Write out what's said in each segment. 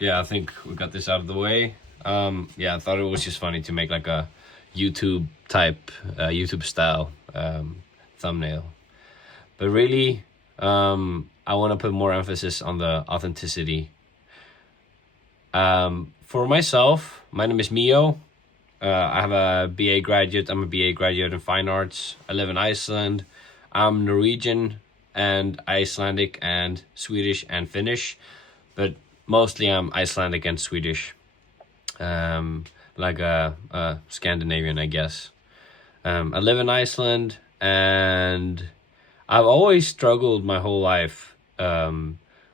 Yeah, I think we got this out of the way. Yeah, I thought it was just funny to make like a YouTube type, YouTube style thumbnail. But really, I want to put more emphasis on the authenticity. For myself, my name is Mio. I have a BA graduate. I'm a BA graduate in fine arts. I live in Iceland. I'm Norwegian and Icelandic and Swedish and Finnish, but mostly I'm Icelandic and Swedish, um, like a Scandinavian, I guess. I live in Iceland, and I've always struggled my whole life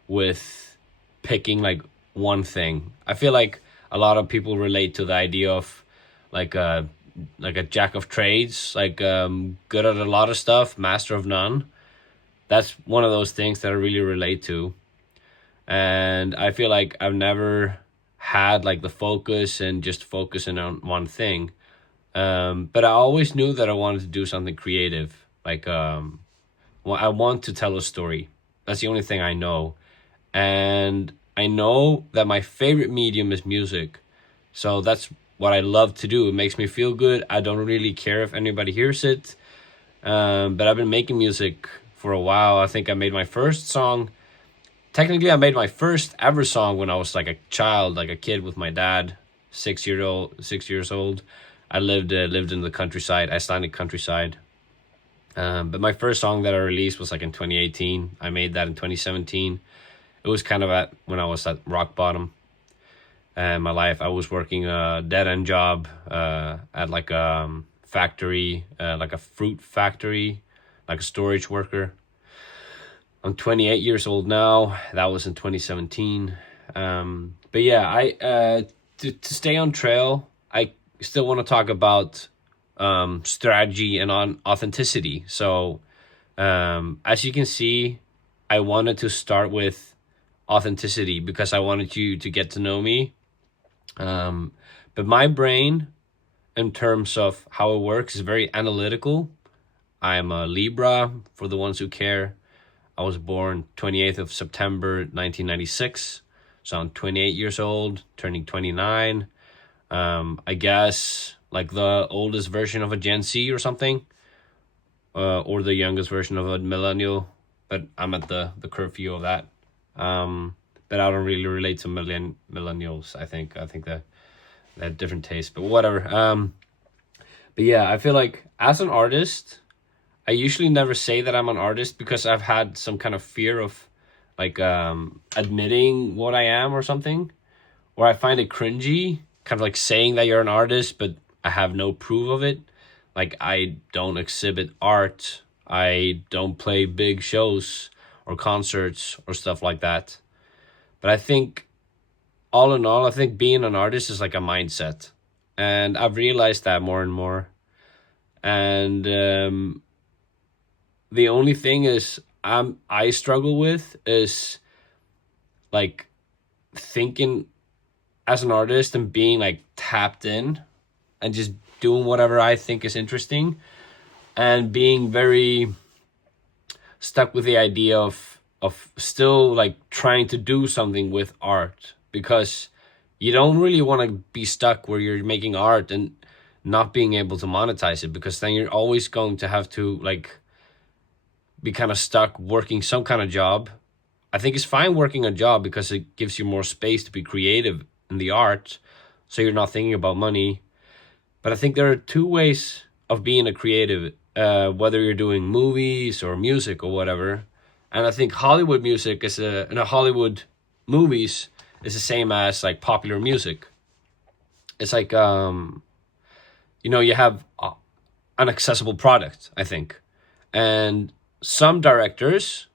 with picking like one thing. I feel like a lot of people relate to the idea of like a like a jack of trades, like good at a lot of stuff, master of none. That's one of those things that I really relate to, and I feel like I've never had like the focus and just focusing on one thing. But I always knew that I wanted to do something creative. Like, well, I want to tell a story. That's the only thing I know. And I know that my favorite medium is music. So that's what I love to do. It makes me feel good. I don't really care if anybody hears it. But I've been making music for a while. I think I made my first song. Technically, I made my first ever song when I was like a child, like a kid with my dad, 6 year old, 6 years old. I lived in the countryside, Icelandic countryside. But my first song that I released was like in 2018. I made that in 2017. It was kind of at when I was at rock bottom in my life. I was working a dead end job at like a factory, like a fruit factory, like a storage worker. I'm 28 years old now. That was in 2017. But yeah, I to stay on trail, I still want to talk about strategy and on authenticity. So as you can see, I wanted to start with authenticity because I wanted you to get to know me. But my brain, in terms of how it works, is very analytical. I'm a Libra for the ones who care. I was born 28th of September 1996. So I'm 28 years old, turning 29. I guess like the oldest version of a Gen Z or something, or the youngest version of a millennial. But I'm at the curfew of that. But I don't really relate to millennials. I think that they have different tastes, but whatever. But yeah, I feel like as an artist, I usually never say that I'm an artist because I've had some kind of fear of like admitting what I am or something, or I find it cringy, kind of like saying that you're an artist, but I have no proof of it. Like I don't exhibit art, I don't play big shows or concerts or stuff like that. But I think all in all, I think being an artist is like a mindset, and I've realized that more and more. And the only thing is I struggle with is like thinking as an artist and being like tapped in and just doing whatever I think is interesting, and being very stuck with the idea of still like trying to do something with art, because you don't really want to be stuck where you're making art and not being able to monetize it, because then you're always going to have to like be kind of stuck working some kind of job. I think it's fine working a job because it gives you more space to be creative in the art, so you're not thinking about money. But I think there are two ways of being a creative, whether you're doing movies or music or whatever. And I think Hollywood music is Hollywood movies is the same as like popular music. It's like you have an accessible product, I think. And some directors,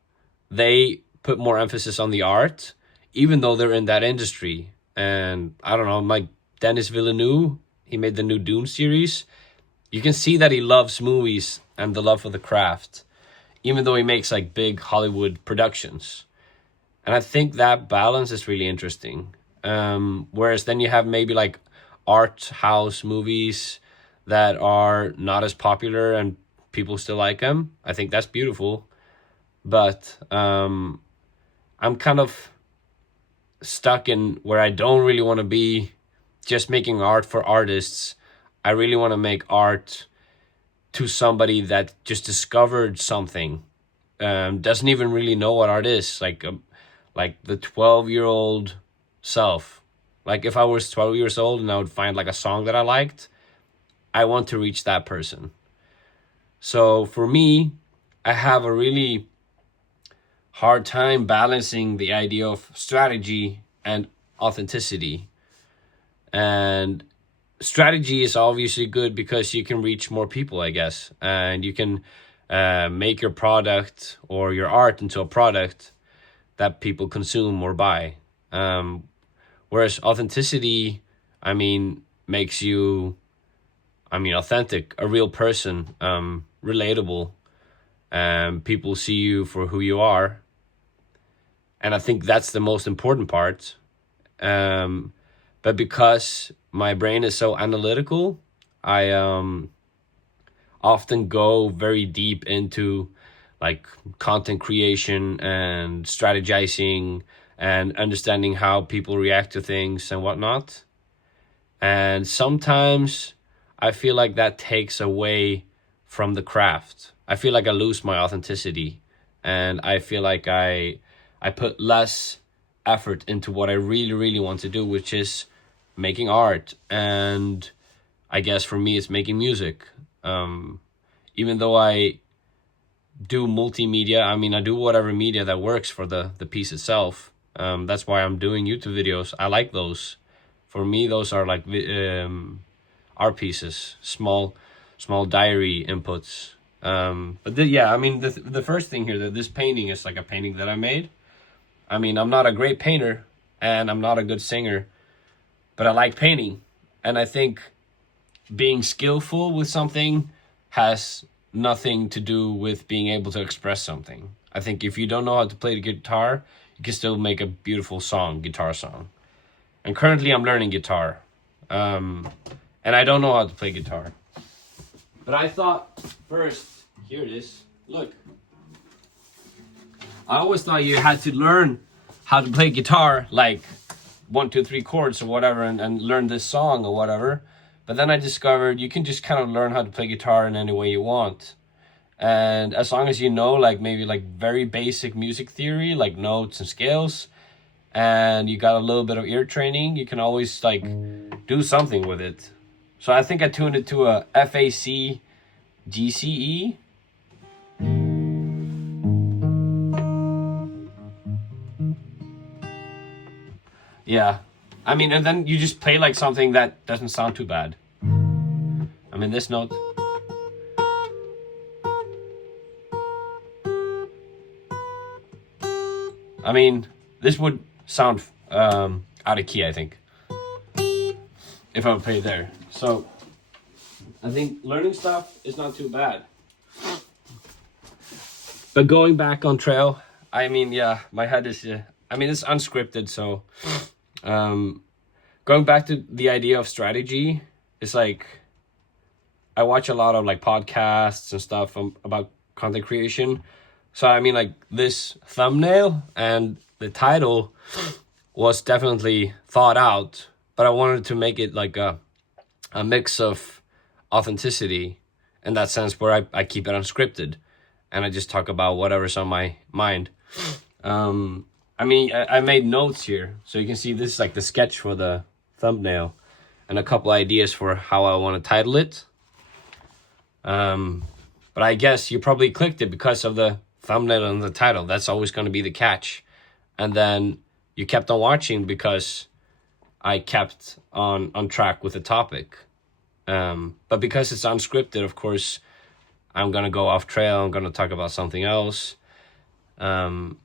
they put more emphasis on the art, even though they're in that industry. And I don't know, like Denis Villeneuve, he made the new Dune series. You can see that he loves movies and the love for the craft, even though he makes like big Hollywood productions. And I think that balance is really interesting. Whereas then you have maybe like art house movies that are not as popular and people still like them. I think that's beautiful. But I'm kind of stuck in where I don't really want to be just making art for artists. I really want to make art to somebody that just discovered something, doesn't even really know what art is, like the 12-year-old self. Like if I was 12 years old and I would find like a song that I liked, I want to reach that person. So for me, I have a really hard time balancing the idea of strategy and authenticity. And strategy is obviously good because you can reach more people, I guess, and you can make your product or your art into a product that people consume or buy. Whereas authenticity, I mean, makes you, I mean, authentic, a real person, relatable. People see you for who you are, and I think that's the most important part. Um, but because my brain is so analytical, I often go very deep into like content creation and strategizing and understanding how people react to things and whatnot. And sometimes I feel like that takes away from the craft. I feel like I lose my authenticity, and I feel like I put less effort into what I really really want to do, which is making art. And I guess for me it's making music. Even though I do multimedia, I mean I do whatever media that works for the piece itself. That's why I'm doing YouTube videos. I like those. For me, those are like art pieces, small diary inputs. Yeah, I mean the first thing here, that this painting is like a painting that I made. I mean, I'm not a great painter and I'm not a good singer, but I like painting. And I think being skillful with something has nothing to do with being able to express something. I think if you don't know how to play the guitar, you can still make a beautiful guitar song. And currently I'm learning guitar. And I don't know how to play guitar. But I thought first, here it is. Look. I always thought you had to learn how to play guitar, like 1, 2, 3 chords or whatever, and learn this song or whatever. But then I discovered you can just kind of learn how to play guitar in any way you want. And as long as you know, like maybe like very basic music theory, like notes and scales, and you got a little bit of ear training, you can always like do something with it. So I think I tuned it to a FAC GCE. Yeah. I mean, and then you just play like something that doesn't sound too bad. I mean, this note. I mean, this would sound out of key, I think, if I would play there. So I think learning stuff is not too bad. But going back on trail, I mean, yeah, my head is, I mean, it's unscripted. So going back to the idea of strategy, it's like I watch a lot of like podcasts and stuff about content creation. So I mean, like this thumbnail and the title was definitely thought out, but I wanted to make it like a mix of authenticity in that sense, where I keep it unscripted and I just talk about whatever's on my mind. I mean, I made notes here, so you can see this is like the sketch for the thumbnail and a couple ideas for how I want to title it. But I guess you probably clicked it because of the thumbnail and the title. That's always going to be the catch. And then you kept on watching because I kept on track with the topic. But because it's unscripted, of course, I'm going to go off trail. I'm going to talk about something else. But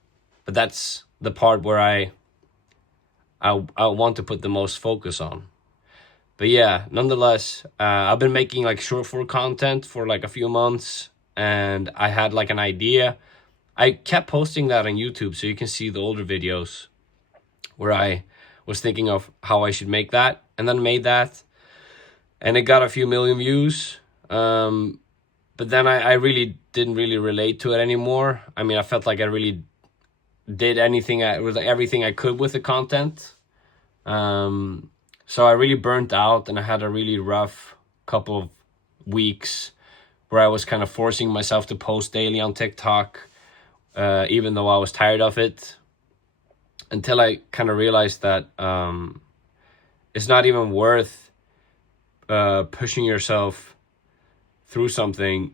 that's the part where I want to put the most focus on. But yeah, nonetheless, I've been making like short form content for like a few months, and I had like an idea. I kept posting that on YouTube, so you can see the older videos where I was thinking of how I should make that, and then made that, and it got a few million views. But then I really didn't really relate to it anymore. I mean, I felt like I really did anything, it was like everything I could with the content. So I really burnt out, and I had a really rough couple of weeks where I was kind of forcing myself to post daily on TikTok, even though I was tired of it, until I kind of realized that it's not even worth pushing yourself through something,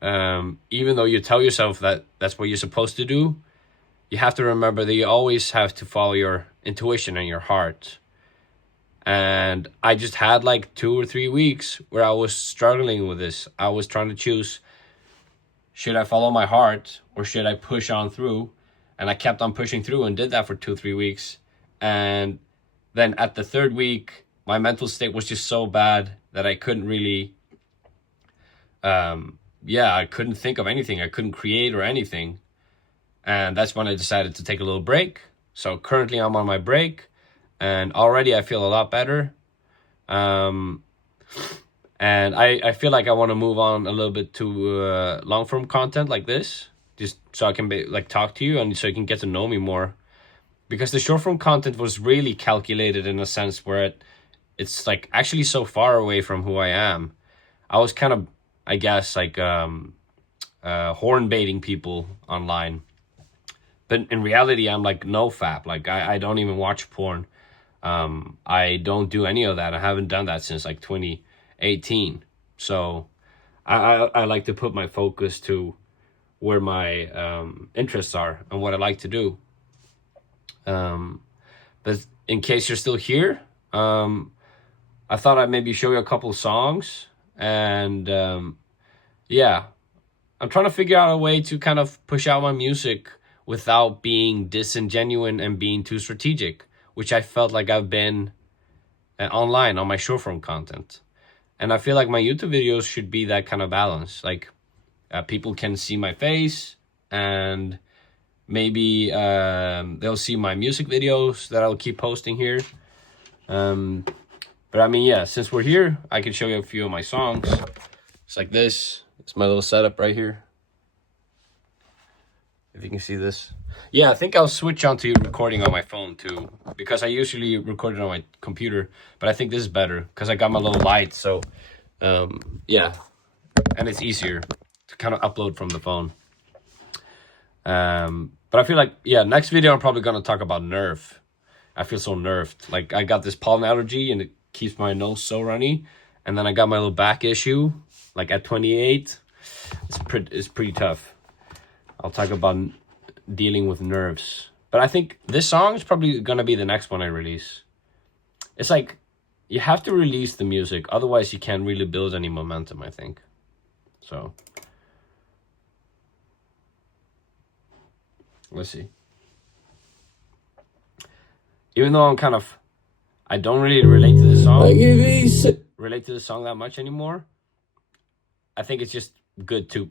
even though you tell yourself that that's what you're supposed to do. You have to remember that you always have to follow your intuition and your heart. And I just had like 2 or 3 weeks where I was struggling with this. I was trying to choose, should I follow my heart or should I push on through? And I kept on pushing through and did that for 2, 3 weeks. And then at the third week, my mental state was just so bad that I couldn't really, I couldn't think of anything. I couldn't create or anything. And that's when I decided to take a little break. So currently I'm on my break, and already I feel a lot better. And I feel like I want to move on a little bit to long form content like this, just so I can talk to you and so you can get to know me more. Because the short form content was really calculated in a sense where it's like actually so far away from who I am. I was kind of, I guess, like horn baiting people online. But in reality, I'm like no fap. Like I don't even watch porn. I don't do any of that. I haven't done that since like 2018. So I like to put my focus to where my interests are and what I like to do. But in case you're still here, I thought I'd maybe show you a couple songs. And I'm trying to figure out a way to kind of push out my music without being disingenuous and being too strategic, which I felt like I've been online on my short form content. And I feel like my YouTube videos should be that kind of balance. Like people can see my face, and maybe they'll see my music videos that I'll keep posting here. But I mean, yeah, since we're here, I can show you a few of my songs. It's like this. It's my little setup right here. If you can see this. Yeah, I think I'll switch on to recording on my phone too, because I usually record it on my computer, but I think this is better because I got my little light. So yeah, and it's easier to kind of upload from the phone. But I feel like, yeah, next video I'm probably gonna talk about Nerf. I feel so nerfed. Like I got this pollen allergy and it keeps my nose so runny, and then I got my little back issue like at 28. It's pretty tough. I'll talk about dealing with nerves. But I think this song is probably gonna be the next one I release. It's like you have to release the music, otherwise you can't really build any momentum, I think. So let's see. Even though I don't really relate to the song that much anymore. I think it's just good to,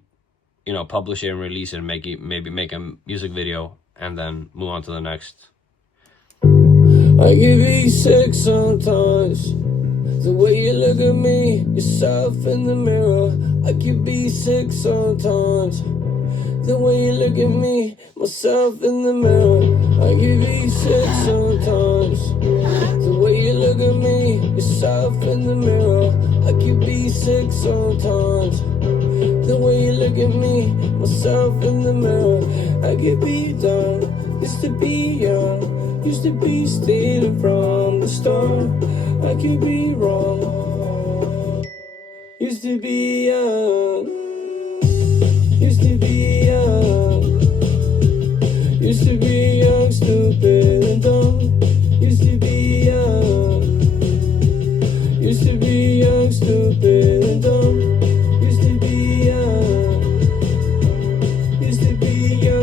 publish it and release it and maybe make a music video and then move on to the next. I get be sick sometimes. The way you look at me, yourself in the mirror. I can be sick sometimes. The way you look at me, myself in the mirror. I can be sick sometimes. The way you look at me, yourself in the mirror. I can be sick sometimes. The way you look at me, myself in the mirror. I could be done, used to be young, used to be stealing from the store. I could be wrong, used to be young, used to be young, used to be young, stupid and dumb. Used to be young, used to be young, stupid and dumb.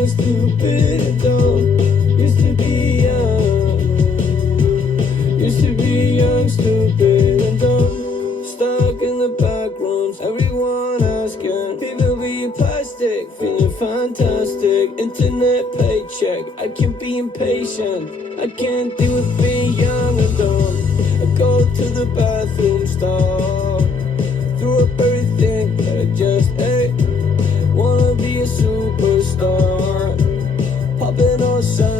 Stupid and dumb. Used to be young. Used to be young, stupid and dumb. Stuck in the back rooms, everyone asking. People being plastic, feeling fantastic. Internet paycheck, I can be impatient. I can't deal with being young and dumb. I go to the bathroom stall, threw up everything that I just ate. Wanna be a superstar, popping on side.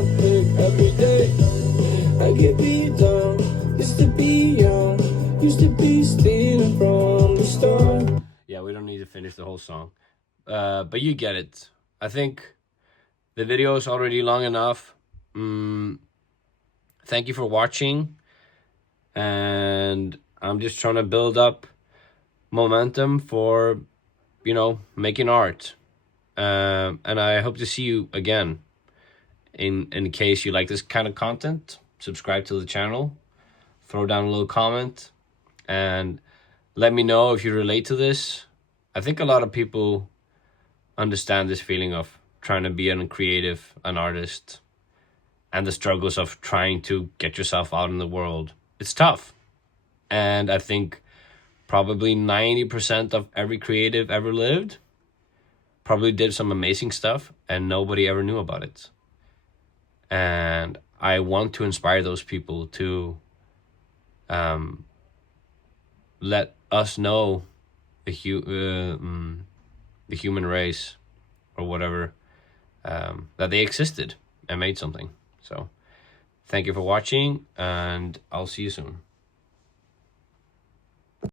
whole song. But you get it. I think the video is already long enough. Thank you for watching, and I'm just trying to build up momentum for, making art. And I hope to see you again. In case you like this kind of content, subscribe to the channel, throw down a little comment, and let me know if you relate to this. I think a lot of people understand this feeling of trying to be an artist, and the struggles of trying to get yourself out in the world. It's tough. And I think probably 90% of every creative ever lived probably did some amazing stuff and nobody ever knew about it. And I want to inspire those people to let us know the human race, or whatever, that they existed and made something. So thank you for watching, and I'll see you soon.